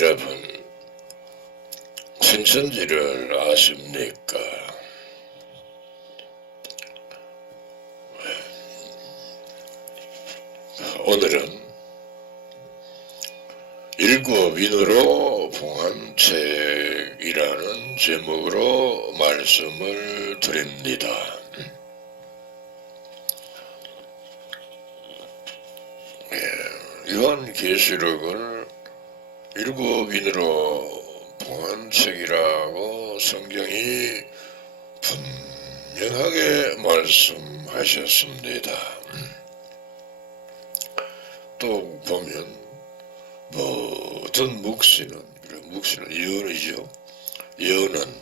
여러분, 신천지를 아십니까? 오늘은 일곱인으로 봉안책이라는 제목으로 말씀을 드립니다. 요한계시록을 일곱인으로 봉안책이라고 성경이 분명하게 말씀하셨습니다. 또 보면 모든 묵시는 예언이죠. 예언은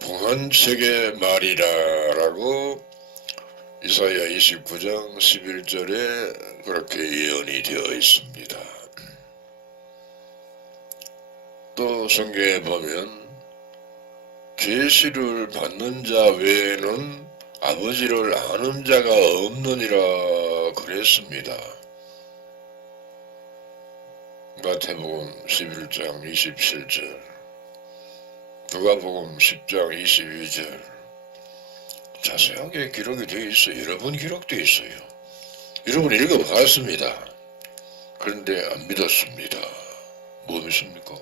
봉안책의 말이라라고 이사야 29장 11절에 그렇게 예언이 되어 있습니다. 또 성경에 보면 계시를 받는 자 외에는 아버지를 아는 자가 없느니라 그랬습니다. 마태복음 11장 27절, 누가복음 10장 22절 자세하게 기록이 되어 있어요. 여러 번 기록되어 있어요. 여러분 읽어봤습니다. 그런데 안 믿었습니다. 뭐 믿습니까?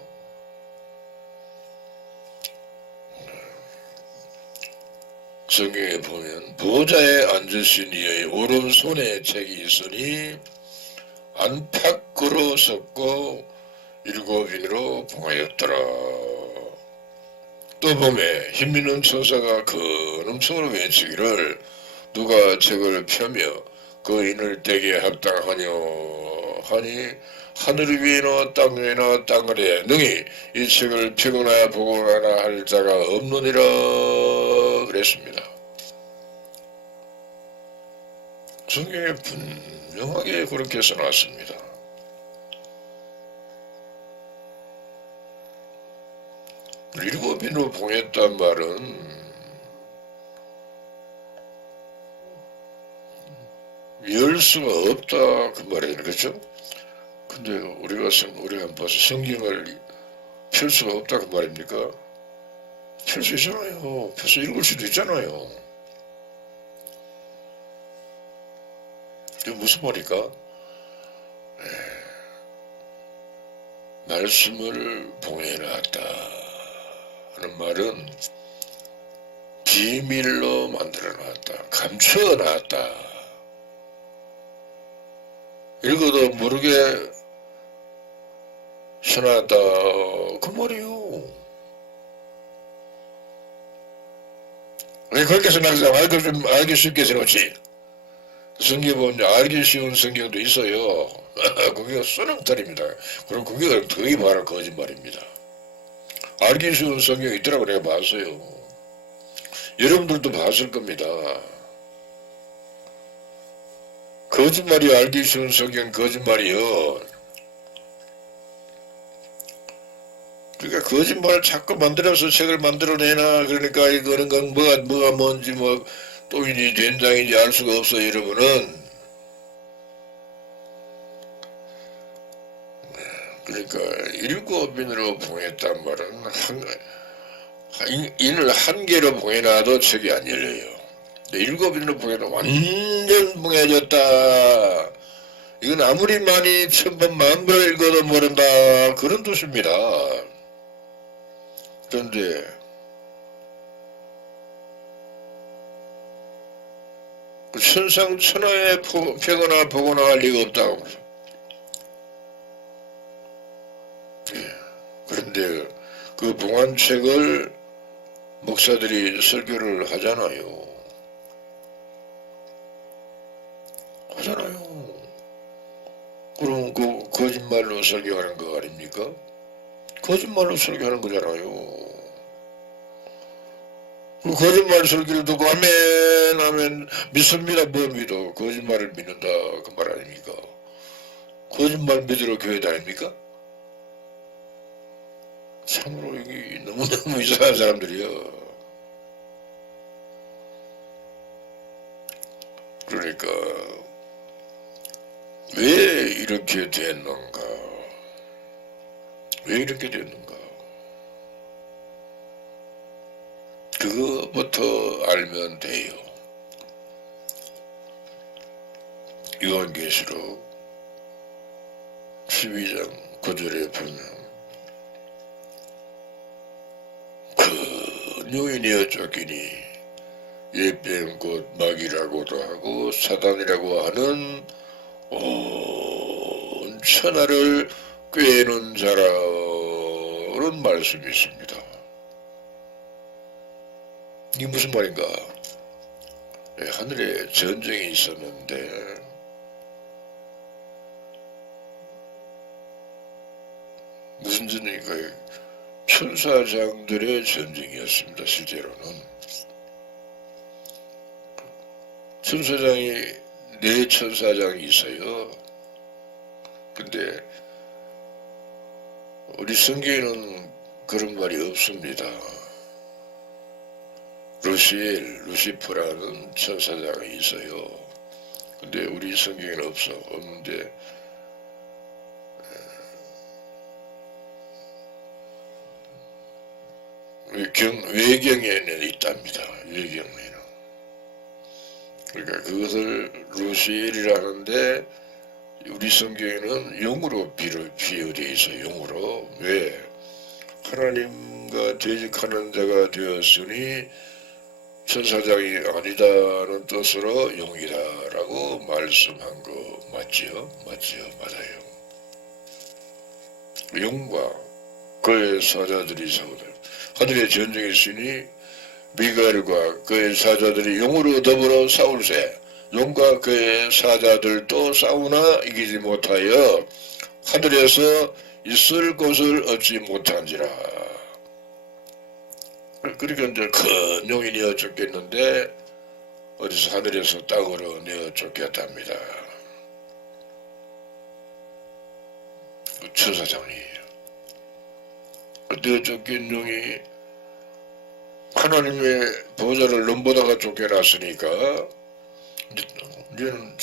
성경에 보면 보좌에 앉으신 이의 오른손에 책이 있으니 안팎으로 섞고 일곱인으로 봉하였더라. 또 보매 힘있는 천사가 큰 음성으로 외치기를 누가 책을 펴며 그 인을 떼게 합당하뇨 하니 하늘 위에나 땅 위에나 땅 아래에 능히 이 책을 펴거나 보거나 할 자가 없느니라 그랬습니다. 성경에 분명하게 그렇게 써놨습니다. 일곱인으로 봉했단 말은 열 수가 없다 그 말이에요. 그렇죠? 근데 우리가 봐서 성경을 펼 수가 없다 그 말입니까? 펼 수 있잖아요. 펼서 읽을 수도 있잖아요. 이게 무슨 말일까? 말씀을 봉해놨다 하는 말은 비밀로 만들어놨다, 감춰놨다, 읽어도 모르게 써놨다 그 말이요. 왜 그렇게 써놨어? 알기 쉽게 써놓지. 성경 보면 알기 쉬운 성경도 있어요. 그게 쓰는탈입니다. 그럼 그게 거의 말할 거짓말입니다. 알기 쉬운 성경이 있더라고 내가 봤어요. 여러분들도 봤을 겁니다. 거짓말이 알기 쉬운 성경 거짓말이요. 그러니까 거짓말을 자꾸 만들어서 책을 만들어내나. 그러니까 이거는 뭐가 뭔지 똥인지 된장인지 알 수가 없어요. 여러분은. 그러니까 일곱인으로 봉했단 말은 인을 한 개로 봉해놔도 책이 안 열려요. 일곱인으로 봉해도 완전 봉해졌다. 이건 아무리 많이 1000번 만번 읽어도 모른다 그런 뜻입니다. 그런데 천상천하에 펴거나 보거나 할 리가 없다고. 그런데 그 봉안책을 목사들이 설교를 하잖아요. 그럼 그 거짓말로 설교하는 거 아닙니까? 거짓말로 설교하는 거잖아요. 그 거짓말 설교를 듣고 아멘 믿습니다. 뭘 믿어? 거짓말을 믿는다 그 말 아닙니까? 거짓말 믿으러 교회 다닙니까? 참으로 여기 너무너무 이상한 사람들이야. 그러니까 왜 이렇게 됐는가? 왜 이렇게 됐는가? 그거부터 알면 돼요. 요한계시록 12장 9절에 보면 큰 요인이여 쫓기니 옛뱀 곧 마귀라고도 하고 사단이라고 하는 온 천하를 꿰는 자라는 말씀이 있습니다. 이게 무슨 말인가? 하늘에 전쟁이 있었는데 무슨 전쟁인가요? 천사장들의 전쟁이었습니다. 실제로는 천사장이 네 천사장이 있어요. 근데 우리 성경에는 그런 말이 없습니다. 루시퍼라는 천사장이 있어요. 근데 우리 성경에는 없는데 외경에는 있답니다. 외경에는. 그러니까 그것을 루시엘이라 하는데 우리 성경에는 영으로 비유되어 있어요. 영으로. 왜? 하나님과 대적하는 자가 되었으니 천사장이 아니다는 뜻으로 영이다라고 말씀한 거 맞지요? 맞지요? 맞아요. 영과 그의 사자들이 싸우다. 하늘에 전쟁이 있으니 미가엘과 그의 사자들이 영으로 더불어 싸울세. 영과 그의 사자들도 싸우나 이기지 못하여 하늘에서 있을 곳을 얻지 못한지라. 그러니까 이제 큰 용이 내어 쫓겼는데 어디서 하늘에서 땅으로 내어 쫓겼답니다. 그 천사장이에요. 내어 쫓긴 용이 하나님의 보좌를 넘보다가 쫓겨났으니까 이제는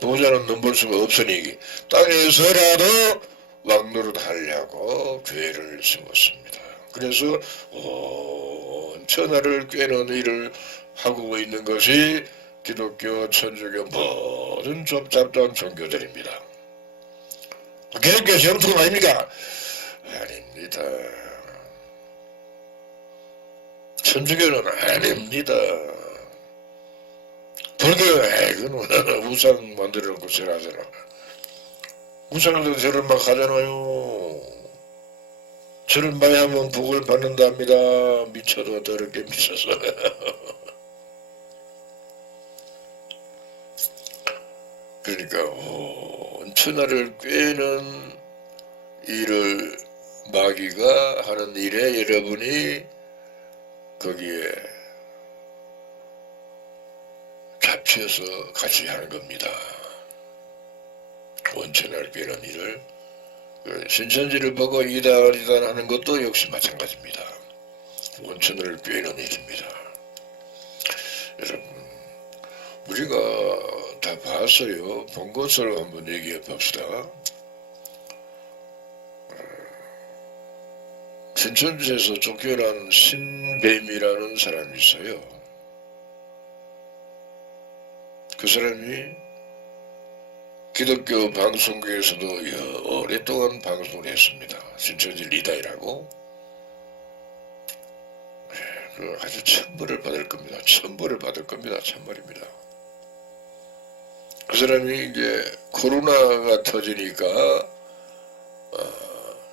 보좌는 넘볼 수가 없으니 땅에서라도 왕노릇하려고 교회를 세웠습니다. 그래서 온 천하를 꿰는 일을 하고 있는 것이 기독교, 천주교 모든 잡다한 종교들입니다. 기독교 정통 아닙니까? 아닙니다. 천주교는 아닙니다. 불교는 우상 만들어 놓고 절하잖아. 우상도 절을 막 하잖아요. 절을 많이 하면 복을 받는답니다. 미쳐도 더럽게 미쳐서. 그러니까 온 천하를 꿰는 일을 마귀가 하는 일에 여러분이 거기에 잡혀서 같이 하는 겁니다. 온천하를 꿰는 일을 신천지를 보고 이단 하는 것도 역시 마찬가지입니다. 온천을 꿰는 일입니다. 여러분 우리가 다 봤어요. 본 것을 한번 얘기해 봅시다. 신천지에서 쫓겨난 신뱀이라는 사람이 있어요. 그 사람이 기독교 방송국에서도 오랫동안 방송을 했습니다. 신천지 리다이라고. 아주 천벌을 받을 겁니다. 천벌을 받을 겁니다. 참말입니다. 그 사람이 이제 코로나가 터지니까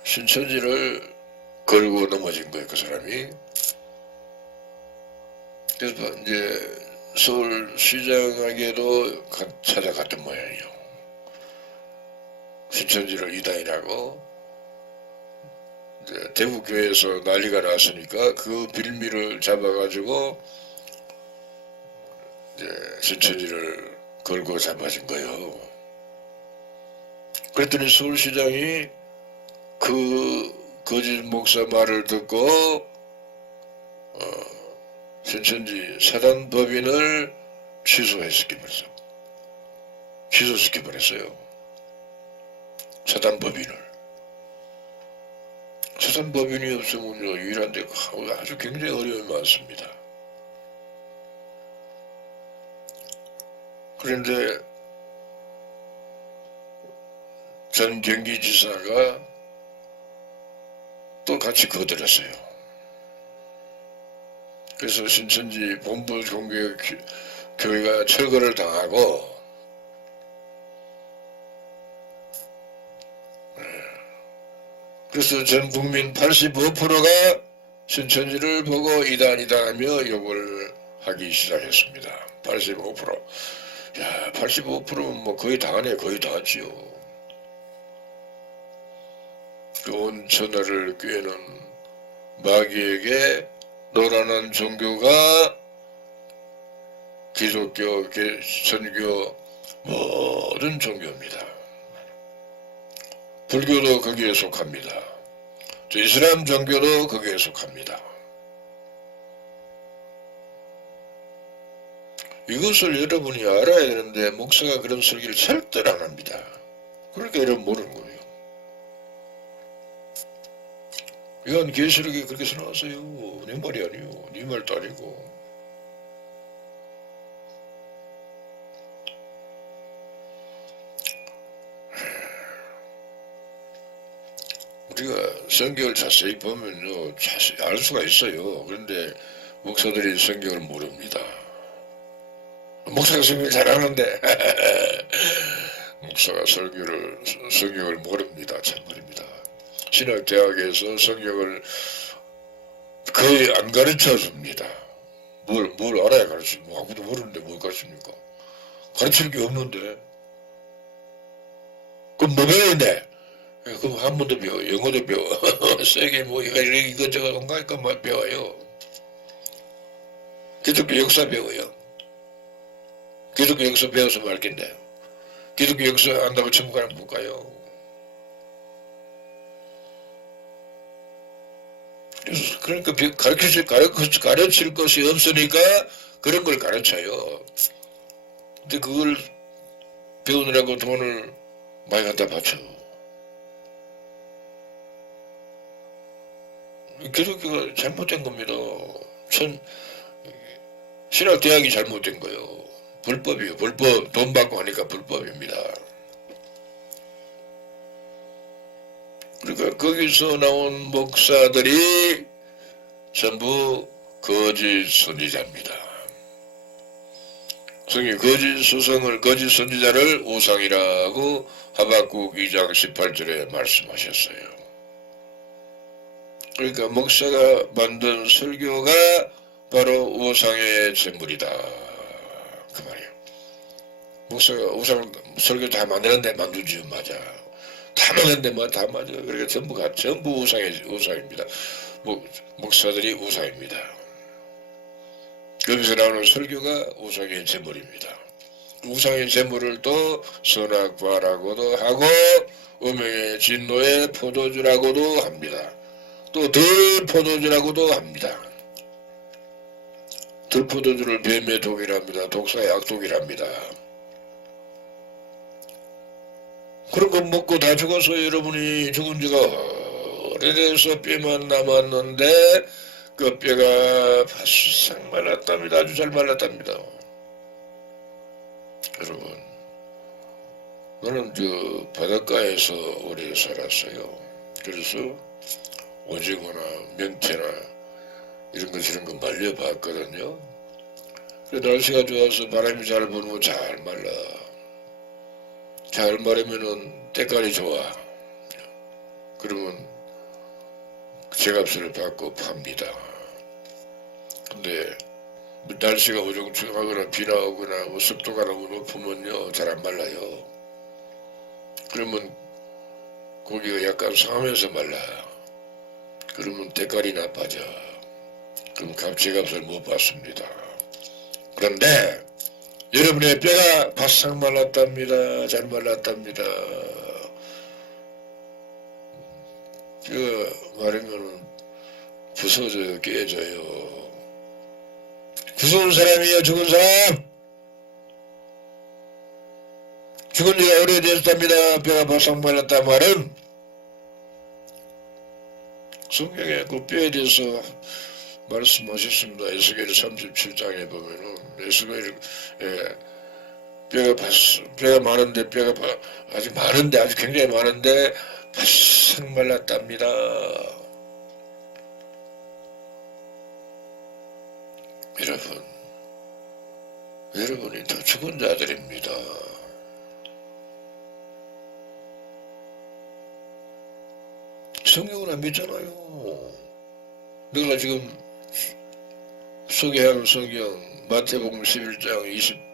신천지를 걸고 넘어진 거예요. 그 사람이. 그래서 이제 서울시장에게도 찾아갔던 모양이에요. 신천지를 이단이라고. 대구교회에서 난리가 났으니까 그 빌미를 잡아가지고 신천지를 걸고 잡아진 거예요. 그랬더니 서울시장이 그 거짓 목사 말을 듣고 신천지 사단법인을 취소시켜버렸어요. 사단법인을. 초산법인이 없으면요 유일한데 아주 굉장히 어려움이 많습니다. 그런데 전 경기지사가 또 같이 거들었어요. 그래서 신천지 본부 종교교회가 철거를 당하고 그래서 전 국민 85%가 신천지를 보고 이단이다 하며 욕을 하기 시작했습니다. 85%. 야, 85%면 뭐 거의 다 하네. 거의 다 하지요. 온 천하를 꿰는 마귀에게 노란한 종교가 기독교, 선교, 모든 종교입니다. 불교도 거기에 속합니다. 이슬람 종교도 거기에 속합니다. 이것을 여러분이 알아야 되는데 목사가 그런 설교를 절대로 안 합니다. 그러니까 여러분 모르는 거예요. 요한 계시록에 그렇게 써놨어요. 내 말이 아니요. 네 말도 아니고. 우리가 성경을 자세히 보면요, 자세히 알 수가 있어요. 그런데 목사들이 성경을 모릅니다. 목사가 성경을 잘하는데 목사가 성경을 모릅니다. 참말입니다. 신학대학에서 성경을 거의 안 가르쳐줍니다. 뭘 알아야 가르치지. 뭐 아무도 모르는데 뭘 가르칩니까? 가르칠 게 없는데. 그럼 뭐 배우는데? 그럼 한문도 배워, 영어도 배워, 세계 뭐 이것저것 온갖 것만 배워요. 기독교 역사 배워요. 기독교 역사 배워서 말긴데 기독교 역사 안다고 천국 가는 못 가요. 그래서 그러니까 가르칠 것이 없으니까 그런 걸 가르쳐요. 근데 그걸 배우느라고 돈을 많이 갖다 바쳐. 기독교가 잘못된 겁니다. 신학대학이 잘못된 거예요. 불법이에요. 불법. 돈 받고 하니까 불법입니다. 그러니까 거기서 나온 목사들이 전부 거짓 선지자입니다. 성경 거짓 선지자를 우상이라고 하박국 2장 18절에 말씀하셨어요. 그러니까 목사가 만든 설교가 바로 우상의 제물이다. 그 말이에요. 목사가 우상 설교 다 만드는데 만두지 맞아. 다 만드는데 뭐 다 맞아. 그러니까 전부 우상입니다. 목사들이 우상입니다. 여기서 나오는 설교가 우상의 제물입니다. 우상의 제물을 또 선악과라고도 하고 음행의 진노의 포도주라고도 합니다. 또 들포도주라고도 합니다. 들포도주를 뱀의 독이랍니다. 독사의 악독이랍니다. 그런 거 먹고 다 죽어서 여러분이 죽은 지가 오래돼서 뼈만 남았는데 그 뼈가 바싹 말랐답니다. 아주 잘 말랐답니다. 여러분, 나는 바닷가에서 오래 살았어요. 그래서 오징어나 명태나 이런 거 말려봤거든요. 날씨가 좋아서 바람이 잘 불면 잘 말라. 잘 마르면은 때깔이 좋아. 그러면 제값을 받고 팝니다. 근데 날씨가 우중충하거나 비나 오거나 뭐 습도가 너무 높으면요 잘 안 말라요. 그러면 고기가 약간 상하면서 말라. 그러면 때깔이 나빠져. 그럼 제값을 못 받습니다. 그런데 여러분의 뼈가 바싹 말랐답니다. 잘 말랐답니다. 마르면 부서져요. 깨져요. 무서운 사람이에요. 죽은 사람. 죽은 지가 오래됐답니다. 뼈가 바싹 말랐단 말은 성경에 그 뼈에 대해서 말씀하셨습니다. 에스겔 37장에 보면은 에스겔 뼈가 많은데 아주 많은데 아주 굉장히 많은데 바싹 말랐답니다. 여러분이 다 죽은 자들입니다. 성경을 안 믿잖아요. 내가 지금 소개하는 성경 마태복음 11장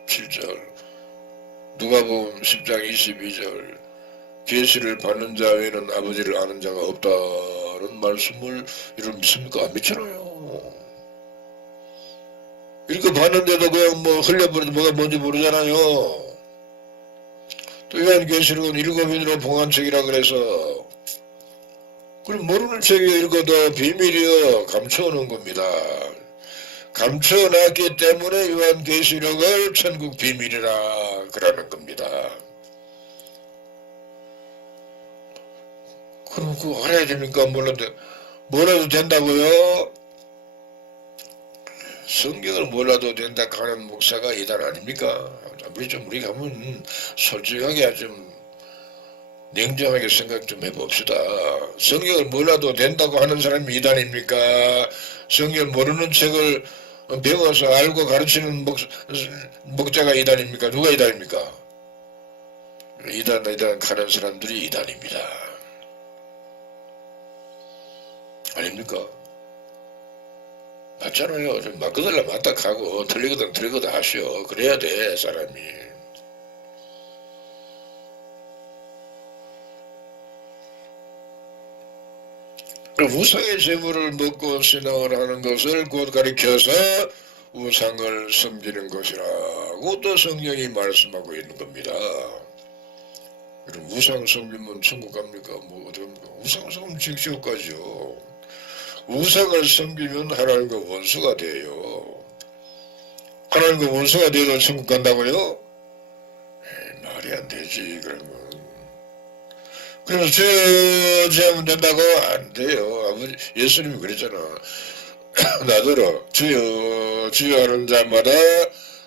27절, 누가복음 10장 22절, 계시를 받는 자 외에는 아버지를 아는 자가 없다는 말씀을 여러분 믿습니까? 안 믿잖아요. 이렇게 봤는데도 그냥 뭐 흘려버려도 뭐가 뭔지 모르잖아요. 또 요한계시록은 7인으로 봉한 책이라 그래서 그럼 모르는 책이 읽어도 비밀이여 감춰놓은 겁니다. 감춰놨기 때문에 요한계시록을 천국 비밀이라 그러는 겁니다. 그럼 그거 알아야 됩니까? 몰라도 된다고요? 성경을 몰라도 된다 하는 목사가 이단 아닙니까? 우리 가면 솔직하게 좀 냉정하게 생각 좀 해봅시다. 성경을 몰라도 된다고 하는 사람이 이단입니까? 성경을 모르는 책을 배워서 알고 가르치는 목자가 이단입니까? 누가 이단입니까? 이단 하는 사람들이 이단입니다. 아닙니까? 맞잖아요. 좀 맞거들라 맞다 하고 틀리거든 틀리거든 하시오. 그래야 돼 사람이. 우상의 제물을 먹고 신앙을 하는 것을 곧 가리켜서 우상을 섬기는 것이라고 또 성경이 말씀하고 있는 겁니다. 그럼 우상 섬기면 천국 갑니까? 뭐 어떡합니까? 우상 섬기면 지옥까지요. 우상을 섬기면 하나님과 원수가 돼요. 하나님과 원수가 되어도 천국 간다고요? 말이 안 되지 그러면. 그래서 주여 하면 된다고? 안 돼요. 아버지 예수님이 그랬잖아. 나더러 주여 하는 자마다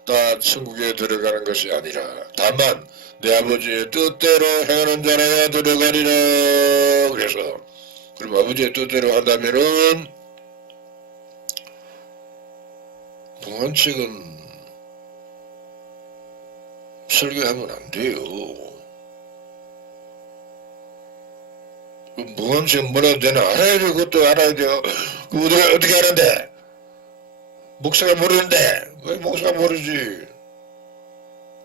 다 천국에 들어가는 것이 아니라 다만 내 아버지의 뜻대로 행하는 자라야 들어가리라. 그래서 그럼 아버지의 뜻대로 한다면은 봉헌책은 설교하면 안 돼요. 봉헌책 뭐라도 되나 알아야 돼. 그것도 알아야 돼요. 그거 어떻게 하는데? 목사가 모르는데 왜 목사가 모르지?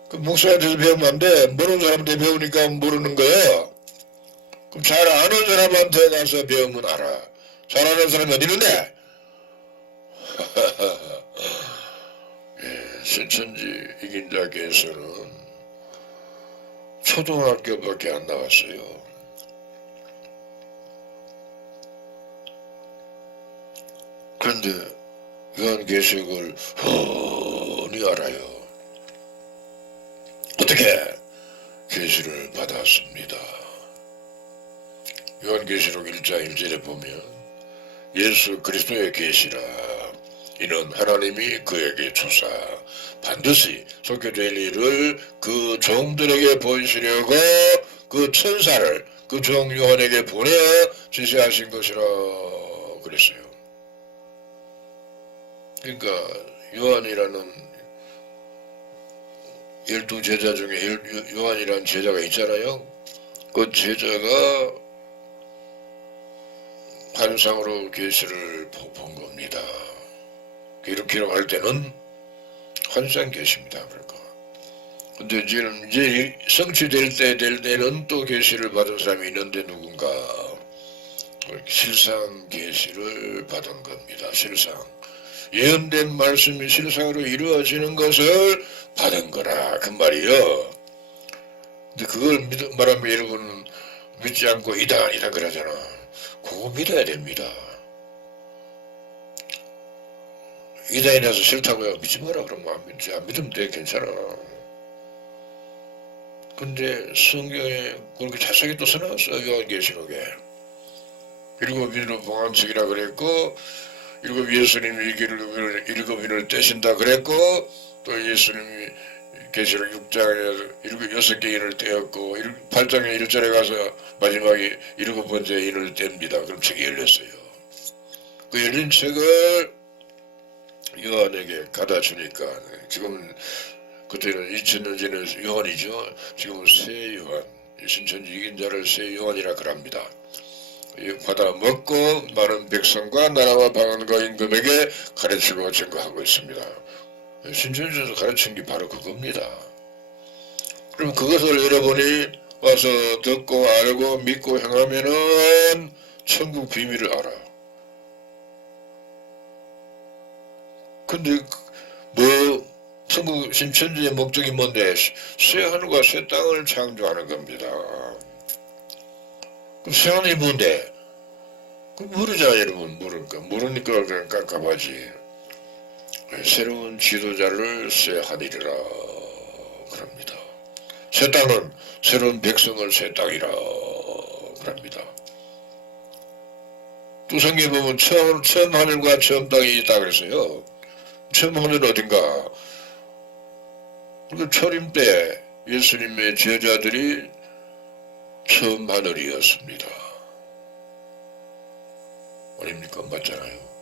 그 목사한테서 배우면 안 돼. 모르는 사람한테 배우니까 모르는 거예요. 그럼 잘 아는 사람한테 가서 배우면 알아. 잘 아는 사람이 어디 있는데? 예, 신천지 이긴 자께서는 초등학교밖에 안 나왔어요. 그런데 요한계시록을 훤히 알아요. 어떻게? 계시를 받았습니다. 요한계시록 1장 1절에 보면 예수 그리스도의 계시라 이는 하나님이 그에게 주사 반드시 속게될 일을 그 종들에게 보이시려고 그 천사를 그 종 요한에게 보내 지시하신 것이라 그랬어요. 그러니까 요한이라는 12제자 중에 요한이라는 제자가 있잖아요. 그 제자가 환상으로 계시를 본 겁니다. 이렇게 기록할 때는 환상 계시입니다. 그러니까. 근데 이제 성취될 때는 또 계시를 받은 사람이 있는데 누군가 실상 계시를 받은 겁니다. 실상. 예언된 말씀이 실상으로 이루어지는 것을 받은 거라 그 말이요. 근데 그걸 말하면 여러분 믿지 않고 이단 그러잖아. 그거 믿어야 됩니다. 이단이라서 싫다고요. 믿지 마라 그러면 안 믿지. 안 믿으면 돼. 괜찮아. 근데 성경에 그렇게 자세히 또 써놨어요. 요한계시록에. 일곱 인으로 봉안책이라 그랬고, 예수님이 일곱 인을 떼신다 그랬고, 또 예수님이 계시록 6장에 여섯 개 인을 떼었고 8장의 1절에 가서 마지막에 일곱 번째 인을 뗍니다. 그럼 책이 열렸어요. 그 열린 책을 요한에게 갖다 주니까 지금 그때는 2000년 전에 요한이죠. 지금은 새 요한, 신천지 이긴 자를 새 요한이라 그럽니다. 받아 먹고 많은 백성과 나라와 방언과 임금에게 가르치고 증거하고 있습니다. 신천지에서 가르친 게 바로 그겁니다. 그럼 그것을 여러분이 와서 듣고 알고 믿고 행하면은 천국 비밀을 알아. 근데 뭐 천국 신천지의 목적이 뭔데? 새 하늘과 새 땅을 창조하는 겁니다. 그럼 새 하늘이 뭔데? 그 모르잖아 여러분. 모르니까 그냥 깜깜하지. 새로운 지도자를 새 하늘이라 그럽니다. 새 땅은 새로운 백성을 새 땅이라 그럽니다. 또 성경에 보면 처음 하늘과 처음 땅이 있다 그랬어요. 처음 하늘은 어딘가? 그 초림 때 예수님의 제자들이 처음 하늘이었습니다. 아닙니까? 맞잖아요.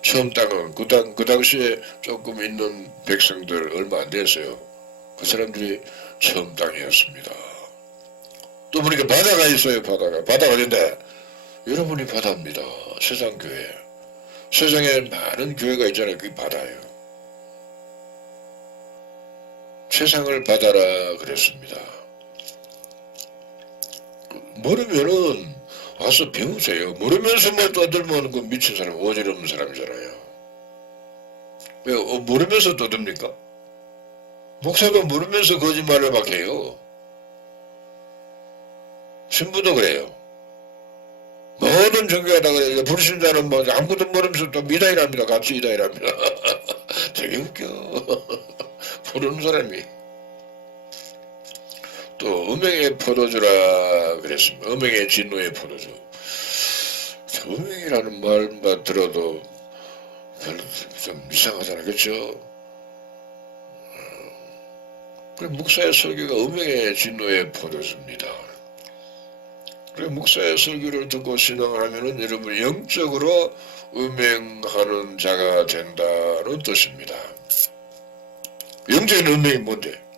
처음 땅은 그 당시에 조금 있는 백성들 얼마 안 됐어요. 그 사람들이 처음 땅이었습니다. 또 보니까 바다가 있어요. 바다가 어딘데? 여러분이 바다입니다. 세상 교회. 세상에 많은 교회가 있잖아요. 그게 바다예요. 세상을 바다라 그랬습니다. 모르면은 와서 배우세요. 모르면서만 떠들면 그 미친 사람, 어지러운 사람이잖아요. 왜 모르면서 떠듭니까? 목사도 모르면서 거짓말을 막 해요. 신부도 그래요. 모든 종교가 다 그래요. 불신자는 뭐 아무것도 모르면서 또 미다이랍니다. 같이 이다이랍니다. 되게 웃겨. 모르는 사람이. 또 음행의 포도주라 그랬습니다. 음행의 진노의 포도주. 음행이라는 말만 들어도 별로 좀 이상하잖아요. 그렇죠? 목사의 설교가 음행의 진노의 포도주입니다. 그리고 목사의 설교를 듣고 신앙을 하면은 여러분 영적으로 음행하는 자가 된다는 뜻입니다. 영적인 음행이 뭔데?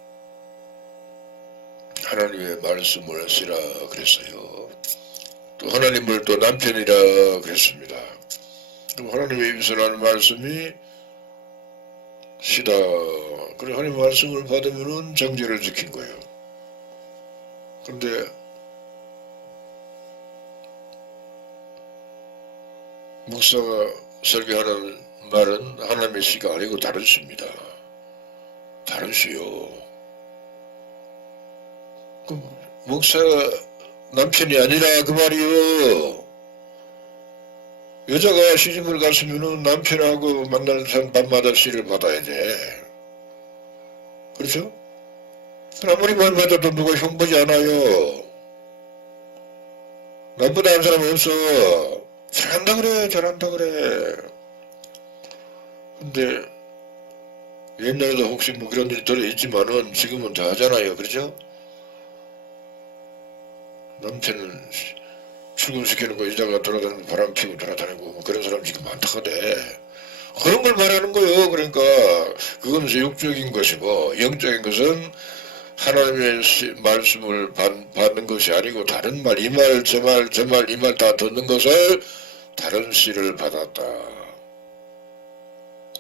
하나님의 말씀을 쓰라 그랬어요. 또 하나님을 또 남편이라 그랬습니다. 그럼 하나님의 입에서 나는 말씀이 시다. 그래 하나님 말씀을 받으면은 정죄를 지킨 거예요. 근데 목사가 설교하는 말은 하나님의 시가 아니고 다른 시입니다. 다른 시요. 그 목사가 남편이 아니라 그 말이요. 여자가 시집을 갔으면은 남편하고 만나는 사람 밤마다 시를 받아야 돼. 그렇죠? 아무리 말 받아도 누가 흉보지 않아요. 나보다 한 사람 없어. 잘한다 그래, 잘한다 그래. 근데 옛날에도 혹시 뭐 그런 일이 들어있지만은 지금은 더 하잖아요. 그렇죠? 남편은 출근시키는 거 이자가 돌아다니고 바람 피우고 돌아다니고 뭐 그런 사람 지금 많다거든. 그런 걸 말하는 거예요. 그러니까 그건 육적인 것이고 영적인 것은 하나님의 말씀을 받는 것이 아니고 다른 말, 이 말, 저 말, 저 말, 이 말 다 듣는 것을 다른 씨를 받았다.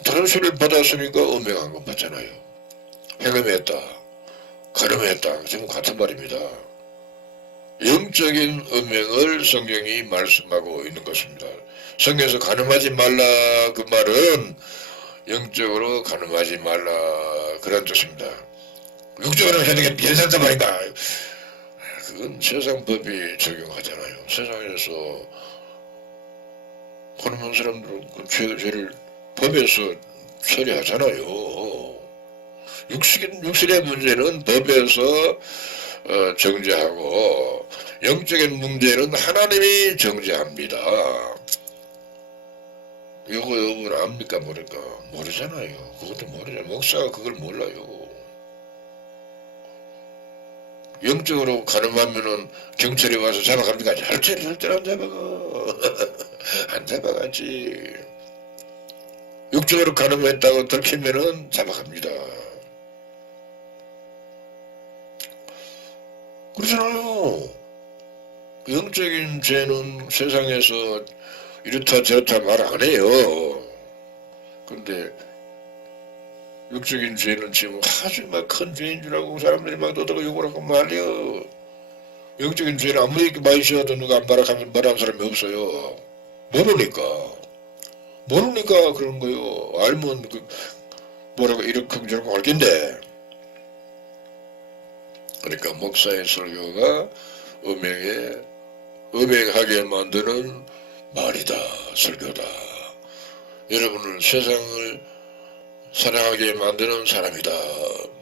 다른 씨를 받았으니까 음행한 것 맞잖아요. 행음했다. 가늠했다. 지금 같은 말입니다. 영적인 음행을 성경이 말씀하고 있는 것입니다. 성경에서 가늠하지 말라 그 말은 영적으로 가늠하지 말라 그런 뜻입니다. 육적으로 해야 되겠다 괜찮다 말인가. 그건 세상 법이 적용하잖아요. 세상에서 가늠한 사람들은 그 죄를 법에서 처리하잖아요. 육신의 문제는 법에서 정죄하고 영적인 문제는 하나님이 정죄합니다. 이거 여러분 압니까 모를까? 모르잖아요. 그것도 모르잖아요. 목사가 그걸 몰라요. 영적으로 가늠하면은 경찰이 와서 잡아갑니까? 절대로 안 잡아가. 안 잡아가지. 육적으로 가늠했다고 들키면은 잡아갑니다. 그렇잖아요. 영적인 죄는 세상에서 이렇다 저렇다 말 안 해요. 근데 육적인 죄는 지금 아주 막 큰 죄인 줄 알고 사람들이 막 너다가 욕을 하고 말이요. 영적인 죄는 아무리 많이 쉬어도 누가 안 말하면 말하는 사람이 없어요. 모르니까 그런 거요. 알면 그 뭐라고 이렇게 저렇게 할 텐데. 그러니까 목사의 설교가 음행하게 만드는 말이다, 설교다. 여러분을 세상을 사랑하게 만드는 사람이다,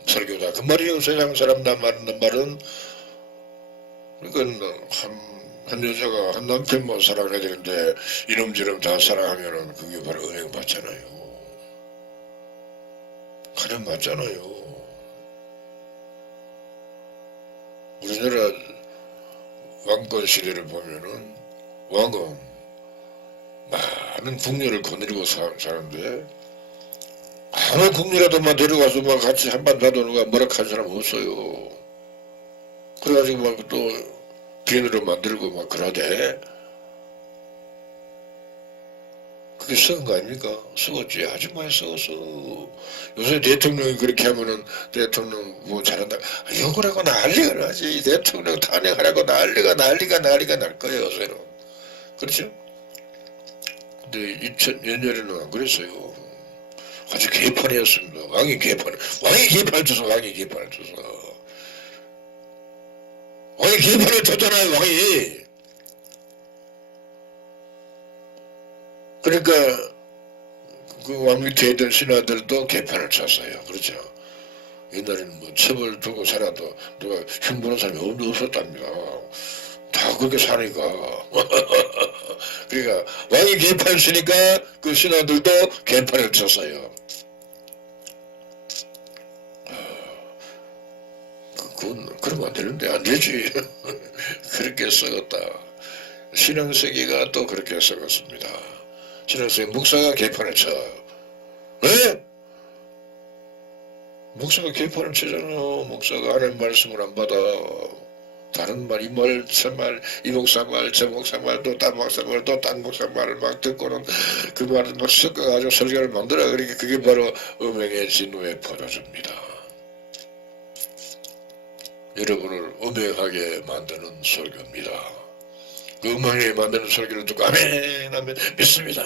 설교다. 그 말이에요. 세상 사람다 말하는 말은, 그러니까 한 여자가 한 남편만 사랑해야 되는데 이놈저놈 다 사랑하면은 그게 바로 은행 맞잖아요. 가령 맞잖아요. 우리나라 왕권 시대를 보면은 왕은 많은 궁녀를 거느리고 사는데 아무 궁녀라도만 데려가서 막 같이 한반 자도 누가 뭐라 한 사람 없어요. 그래가지고 막 또 비인으로 만들고 막 그러대. 그게 썩은 거 아닙니까? 썩었지. 아주 많이 썩었어. 요새 대통령이 그렇게 하면은 대통령 뭐 잘한다. 욕을 하고 난리가 나지. 대통령 탄핵하라고 난리가 날 거예요, 요새는. 그렇죠? 근데 2000년에는 안 그랬어요. 아주 개판이었습니다. 왕이 개판을 쳐서. 왕이 개판을 쳤잖아요, 왕이. 그러니까 그 왕 밑에 있던 신하들도 개판을 쳤어요. 그렇죠? 옛날에는 뭐 첩을 두고 살아도 누가 흉보는 사람이 없었답니다. 다 그렇게 사니까. 그러니까 왕이 개판을 치니까 그 신하들도 개판을 쳤어요. 그러면 안 되는데 안 되지. 그렇게 썩었다. 신앙세계가 또 그렇게 썩었습니다. 신앙세계 목사가 개판을 쳐. 왜? 목사가 개판을 치잖아요. 목사가 하나님 말씀을 안 받아. 다른 말, 이 말, 저 말, 이 목사 말, 저 목사 말, 또 딴 목사 말, 또 딴 목사 말을 막 듣고는 그 말을 막 섞어가지고 설교를 만들어. 그러니까 그게 바로 음행의 진노에 퍼져줍니다. 여러분을 음행하게 만드는 설교입니다. 그 음행하게 만드는 설교를 듣고 아멘 믿습니다.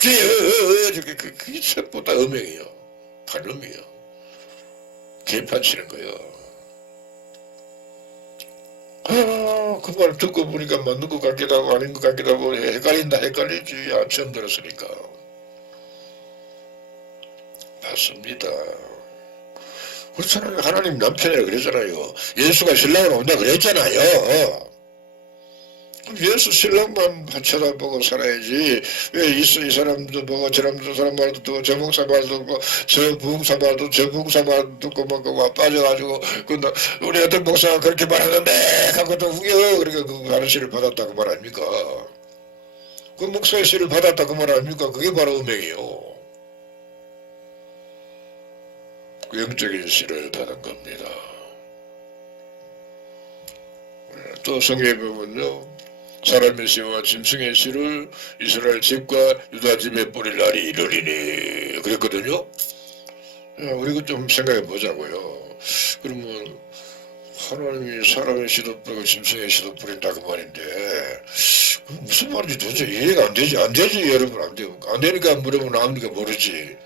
주여 그게 전부 다 음행이요. 간음이요. 개판 치는 거요. 그 말 듣고 보니까 맞는 것 같기도 하고 아닌 것 같기도 하고 헷갈리지. 처음 들었으니까. 맞습니다. 그렇잖아요. 하나님 남편이라 그랬잖아요. 예수가 신랑을 온다 그랬잖아요. 예수 신랑만 쳐다보고 살아야지. 왜 이 사람도 보고 저 사람 말도 듣고 저 목사 말도 듣고 저 부흥사 말도 저 부흥사 말도 듣고 막 빠져가지고 근데 우리 어떤 목사가 그렇게 말하는데 하고 또 후겨. 그러니까 그 하는 시를 받았다고 말 아닙니까? 그 목사의 시를 받았다고 말 아닙니까? 그게 바로 음행이요. 영적인 시를 받은 겁니다. 또 성경에 보면요. 사람의 시와 짐승의 시를 이스라엘 집과 유다 집에 뿌릴 날이 이르리니 그랬거든요. 우리가 좀 생각해 보자고요. 그러면 하나님이 사람의 시도 뿌리고 짐승의 시도 뿌린다 그 말인데 무슨 말인지 도대체 이해가 안 되지 여러분. 안 되니까 물어보면 압니까 모르지.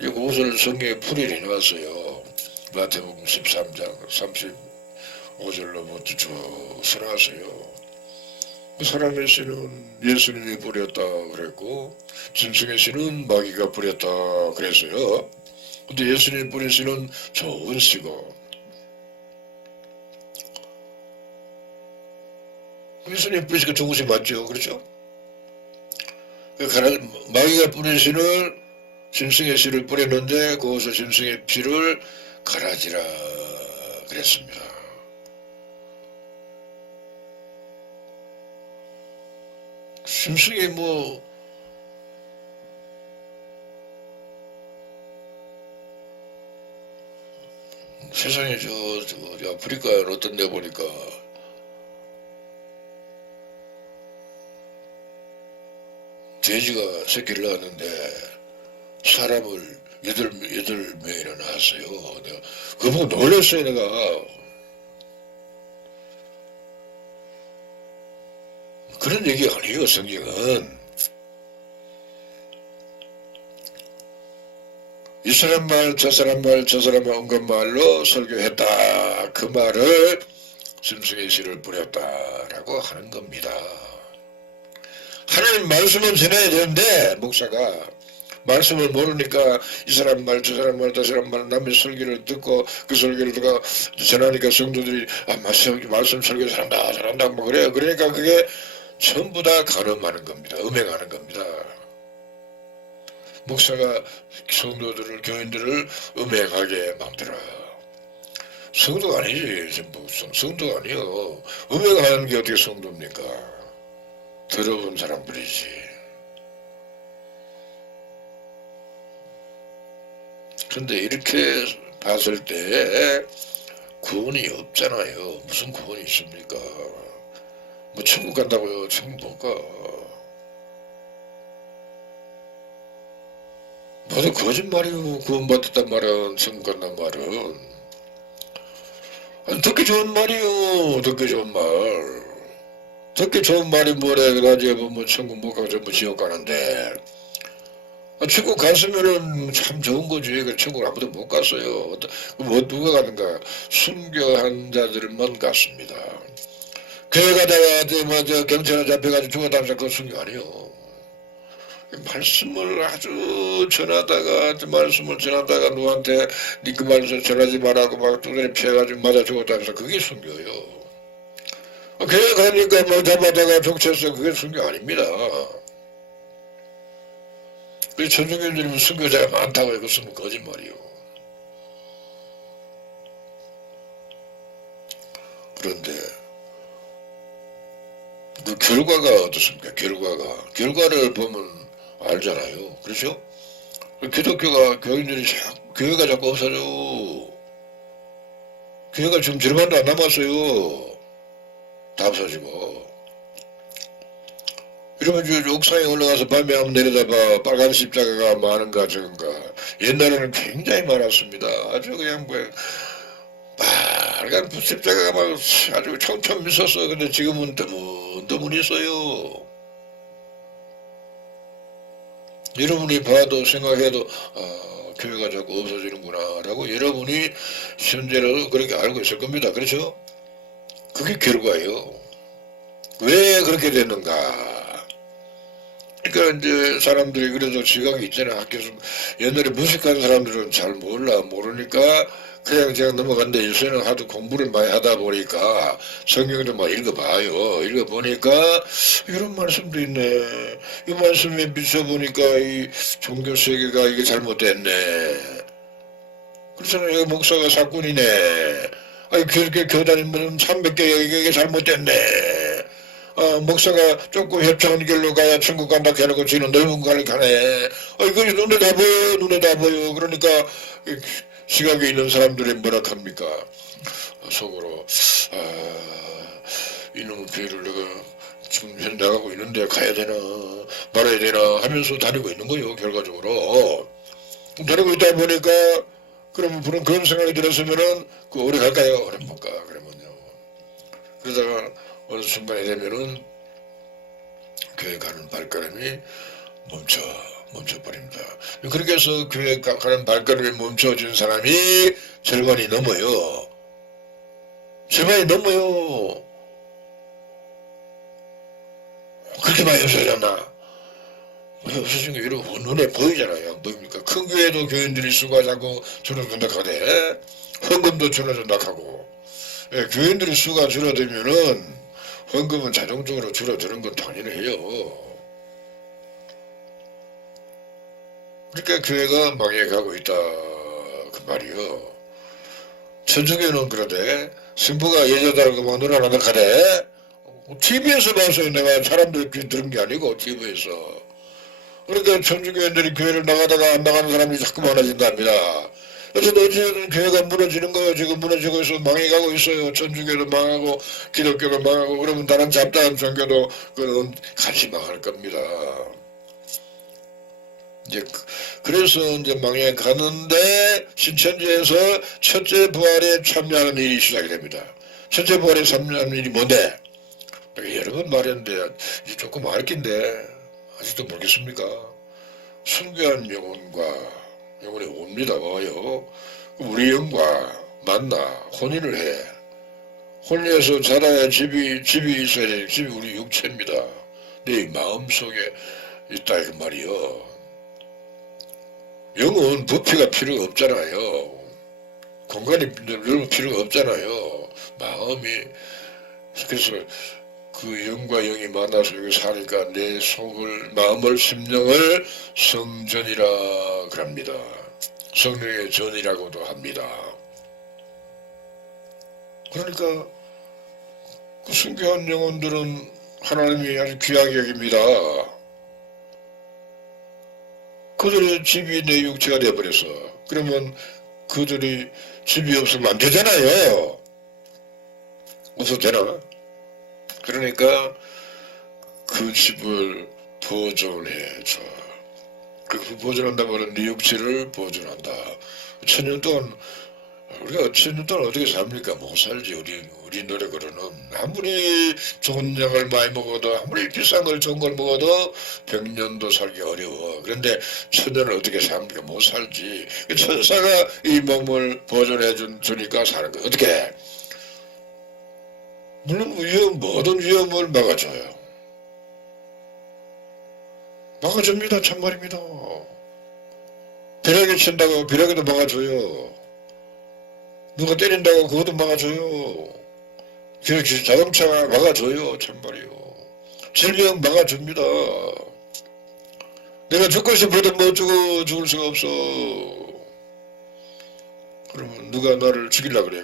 이 옷을 성경에 풀이해 놨어요. 마태복음 13장 35절로부터 쭉 써놨어요. 그 사람의 씨는 예수님이 뿌렸다 그랬고 짐승의 씨는 마귀가 뿌렸다 그랬어요. 근데 예수님이 뿌린 씨는 좋은 씨고 예수님 뿌리시니까 좋은 것이 맞죠. 그렇죠? 마귀가 뿌린 씨를 짐승의 씨를 뿌렸는데 거기서 짐승의 피를 갈아지라 그랬습니다. 짐승이 뭐 세상에 저 아프리카 어떤 데 보니까 돼지가 새끼를 낳았는데 사람을 여덟 명이나 낳았어요. 내가 그거 보고 놀랐어요. 내가 그런 얘기가 아니에요. 성경은 이 사람 말 저 사람 말 저 사람 말 온갖 말로 설교했다. 그 말을 짐승의 씨를 뿌렸다라고 하는 겁니다. 하나님 말씀은 전해야 되는데 목사가 말씀을 모르니까 이 사람 말 저 사람 말 저 사람 말 남의 설교를 듣고 그 설교를 듣고 전하니까 성도들이 말씀 설교 잘한다 뭐 그래요. 그러니까 그게 전부 다 간음하는 겁니다. 음행하는 겁니다. 목사가 성도들을 교인들을 음행하게 만들어요. 성도가 아니지. 전부 성도가 아니요. 음행하는 게 어떻게 성도입니까? 더러운 사람들이지. 근데 이렇게 봤을 때 구원이 없잖아요. 무슨 구원이 있습니까? 뭐 천국 간다고요? 천국 못 가. 모두 거짓말이요. 구원받았단 말은, 천국 간단 말은. 아니, 듣기 좋은 말이요. 듣기 좋은 말. 듣기 좋은 말이 뭐래. 그래가지고 뭐 천국 못 가고 전부 지옥 가는데. 천국 갔으면은 참 좋은 거지. 천국 아무도 못 갔어요. 뭐 누가 가는가? 순교한 자들만 갔습니다. 교회 가다가 뭐 경찰에 잡혀가지고 죽었다면서 그거 순교 아니요. 말씀을 아주 전하다가 누구한테 니 그 말씀 전하지 말라고 막 뚜드려 피해가지고 맞아 죽었다면서 그게 순교예요. 교회 가니까 뭐 잡아다가 족쳤어. 그게 순교 아닙니다. 그 천주교인들이 순교자가 많다고 해서 쓰면 거짓말이요. 그런데 그 결과가 어떻습니까? 결과를 보면 알잖아요. 그렇죠? 기독교가 교인들이 교회가 자꾸 없어져. 교회가 지금 절반도 안 남았어요. 다 없어지고. 이러면 저 옥상에 올라가서 밤에 한번 내려다봐. 빨간 십자가가 많은가 적은가. 옛날에는 굉장히 많았습니다. 아주 그냥 뭐 빨간 십자가가 막 아주 촘촘 있었어. 근데 지금은 드문 있어요. 여러분이 봐도 생각해도 교회가 자꾸 없어지는구나 라고 여러분이 현재로 그렇게 알고 있을 겁니다. 그렇죠? 그게 결과예요. 왜 그렇게 됐는가? 그러니까 이제 사람들이 그래도 지각이 있잖아. 학교에서 옛날에 무식한 사람들은 잘 모르니까 그냥 넘어간데 요새는 하도 공부를 많이 하다 보니까 성경도 막 읽어봐요. 읽어보니까 이런 말씀도 있네. 이 말씀에 비춰보니까 이 종교 세계가 이게 잘못됐네. 그렇잖아요. 목사가 사꾼이네. 아니 그렇게 교단이면 300개 이게 잘못됐네. 목사가 조금 협착한 길로 가야 천국 간다 해놓고 지는 넓은 가를 가네. 이거 눈에 다 보여. 그러니까 시각에 있는 사람들이 뭐라 합니까? 속으로 이놈 교회를 내가 지금 현 나가고 있는데 가야 되나 말아야 되나 하면서 다니고 있는 거예요. 결과적으로 다니고 있다 보니까 그러면 그런 생각이 들었으면은 그 오래 갈까요? 오래 못 가. 그러면요. 그러다가 어느 순간이 되면은 교회 가는 발걸음이 멈춰버립니다. 그렇게 해서 교회 가는 발걸음이 멈춰진 사람이 절반이 넘어요. 그렇게 많이 없어졌나? 없어진 게 여러분 눈에 보이잖아요. 안 보입니까? 큰 교회도 교인들이 수가 자꾸 줄어든다 하대. 헌금도 줄어든다 하고. 교인들이 수가 줄어들면은 헌금은 자동적으로 줄어드는 건 당연해요. 그러니까 교회가 망해가고 있다 그 말이요. 천주교는 그러되 신부가 여자다라고 막 늘어나다 가대. TV에서 봐서 내가 사람들 들은 게 아니고 TV에서. 그러니까 천주교인들이 교회를 나가다가 안 나가는 사람이 자꾸 많아진답니다. 그래서 어쨌든 교회가 무너지는 거예요. 지금 무너지고 있어 망해가고 있어요. 천주교도 망하고 기독교도 망하고 그러면 다른 잡다한 종교도 그런 같이 망할 겁니다. 이제 그래서 이제 망해 가는데 신천지에서 첫째 부활에 참여하는 일이 시작이 됩니다. 첫째 부활에 참여하는 일이 뭔데? 내가 여러 번 말했는데 조금 알긴데 아직도 모르겠습니까? 순교한 영혼이 옵니다. 와요. 우리 영과 만나 혼인을 해. 혼인해서 자라야 집이 있어야 돼. 집이 우리 육체입니다. 내 마음속에 있다 그 말이요. 영은 부피가 필요가 없잖아요. 공간이 너무 필요가 없잖아요. 마음이 그래서 그 영과 영이 만나서 여기 사니까 내 속을 마음을 심령을 성전이라 그럽니다. 성령의 전이라고도 합니다. 그러니까 그 순교한 영혼들은 하나님이 아주 귀하게 여깁니다. 그들의 집이 내 육체가 되어버려서 그러면 그들이 집이 없으면 안 되잖아요. 없어도 되나? 그러니까 그 집을 보존해줘. 그 보존한다고 하는 네 육체를 보존한다. 천년 동안 우리가 천년 동안 어떻게 삽니까? 못 살지. 우리 노력으로는 아무리 좋은 약을 많이 먹어도 아무리 비싼 걸 좋은 걸 먹어도 100년도 살기 어려워. 그런데 천년을 어떻게 삽니까? 못 살지. 천사가 이 몸을 보존해 주니까 사는 거야. 어떻게? 물론 모든 위험을 막아줘요. 막아줍니다. 참말입니다. 벼락이 친다고 벼락에도 막아줘요. 누가 때린다고 그것도 막아줘요. 자동차가 막아줘요. 참말이요. 질병 막아줍니다. 내가 죽고 싶어도 못 죽을 수가 없어. 그러면 누가 나를 죽이려고 그래.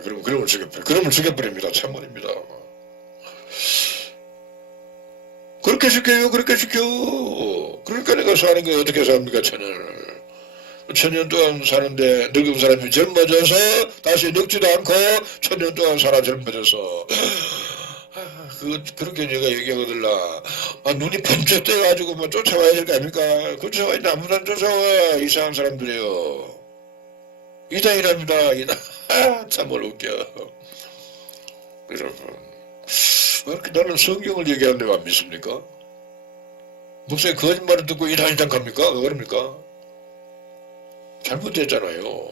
그러면 죽여버립니다. 참말입니다. 그렇게 시켜요. 그렇게 시켜. 그러니까 내가 사는 거 어떻게 삽니까? 천년 동안 사는데 늙은 사람이 젊어져서 다시 늙지도 않고 천년 동안 살아 젊어져서 그렇게 내가 얘기하거들라. 눈이 번쩍 떠가지고 뭐 쫓아와야 될 거 아닙니까? 쫓아와 있나 아무도 안 쫓아와. 이상한 사람들이요. 이단이랍니다. 이단. 참을 웃겨. 여러분 왜 이렇게 나는 성경을 얘기하는데 안 믿습니까? 목사님 거짓말을 듣고 이단 갑니까? 왜 그럽니까? 잘못됐잖아요.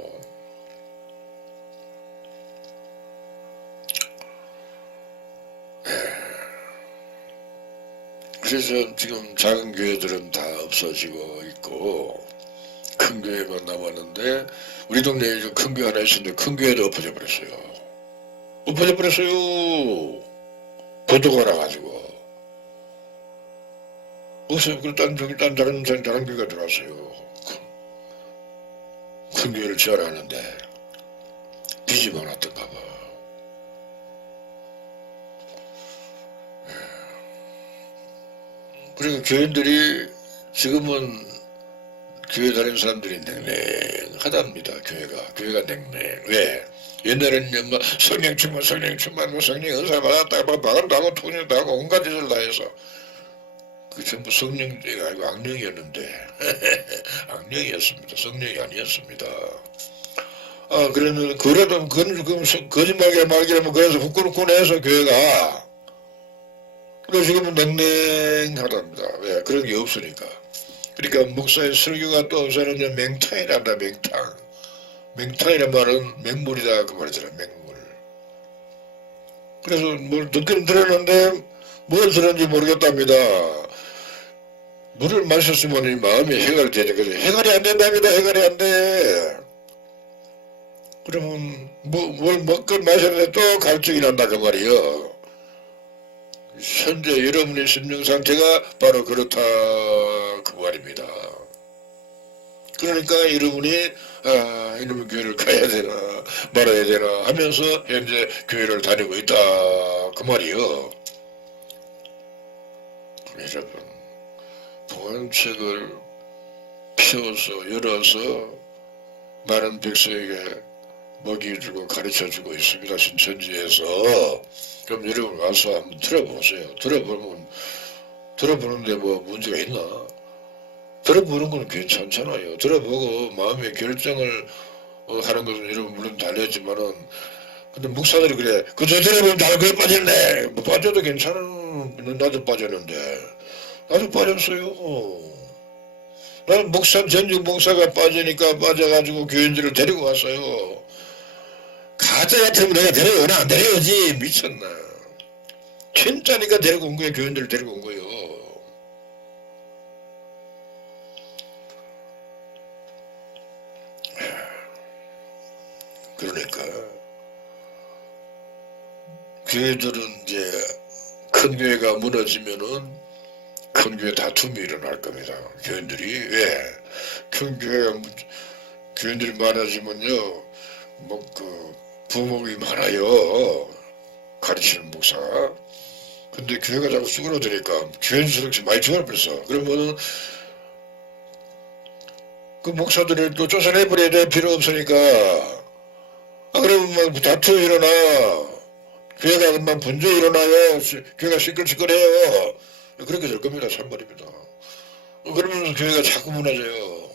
그래서 지금 작은 교회들은 다 없어지고 있고 큰 교회만 남았는데 우리 동네에 큰 교회 하나 있었는데 큰 교회도 엎어져 버렸어요. 보도가 나가지고 없어요. 그리고 다른 교회가 들어왔어요. 큰 교회를 지어라 하는데 빚이 많았던가 봐. 그러니까 교인들이 지금은 교회 다니는 사람들이 냉랭하답니다. 교회가 냉랭. 왜? 옛날에는 뭐 성령 충만 성령 은사 받았다가 막 마감도 하고 통역도 하고 온갖 짓을 다 해서 그 전부 성령이 아니고 악령이었는데 악령이었습니다. 성령이 아니었습니다. 그러면 그래도 거짓말이라 말기라면 그래서 후끈후끈해서 교회가 그래서 지금은 냉랭하답니다. 왜? 그런 게 없으니까. 그러니까 목사의 설교가 또 없어는 맹탕이란다. 맹탕이란 말은 맹물이다 그 말이잖아. 맹물. 그래서 뭘 듣기는 들었는데 뭘 들었는지 모르겠답니다. 물을 마셨으면 이 마음이 해결이 되는 거죠. 해결이 안 된답니다. 해결이 안 돼. 그러면 뭘 먹고 마셨는데 또 갈증이 난다 그 말이요. 현재 여러분의 심령 상태가 바로 그렇다 그 말입니다. 그러니까 여러분이 이놈의 교회를 가야 되나 말아야 되나 하면서 현재 교회를 다니고 있다 그 말이요. 여러분 복음책을 피워서 열어서 많은 백성에게 먹이주고 가르쳐주고 있습니다. 신천지에서. 그럼 여러분 와서 한번 들어보세요. 들어보는데 뭐 문제가 있나? 들어보는 건 괜찮잖아요. 들어보고 마음의 결정을 하는 것은 여러분 물론 달렸지만은 근데 목사들이 그래 그저 들어보면 다 그래 빠졌네. 뭐 빠져도 괜찮은 나도 빠졌는데 나도 빠졌어요. 나는 전직 목사가 빠지니까 빠져가지고 교인들을 데리고 왔어요. 가짜 같으면 내가 데려오나 안 데려오지. 미쳤나. 진짜니까 데리고 온 거예요. 교인들을 데리고 온 거예요. 그러니까 교회들은 이제 큰 교회가 무너지면은 큰 교회 다툼이 일어날 겁니다. 교인들이 왜? 큰 교인들이 많아지면요, 뭐 부목이 많아요. 가르치는 목사가. 근데 교회가 자꾸 쑥그러드니까 교인 수록이 많이 줄어버렸어. 그러면은 그 목사들을 또 쫓아내버려야 될 필요 없으니까. 그러면 막 다투 일어나. 교회가 막 분쟁 일어나요. 교회가 시끌시끌해요. 그렇게 될 겁니다. 참말입니다. 그러면서 교회가 자꾸 무너져요.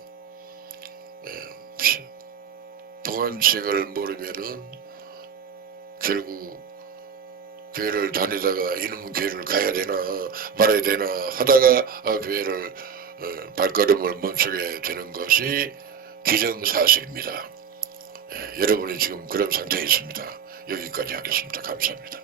복음책을 모르면은 결국 교회를 다니다가 이놈 교회를 가야 되나 말아야 되나 하다가 교회를 발걸음을 멈추게 되는 것이 기정사실입니다. 여러분이 지금 그런 상태에 있습니다. 여기까지 하겠습니다. 감사합니다.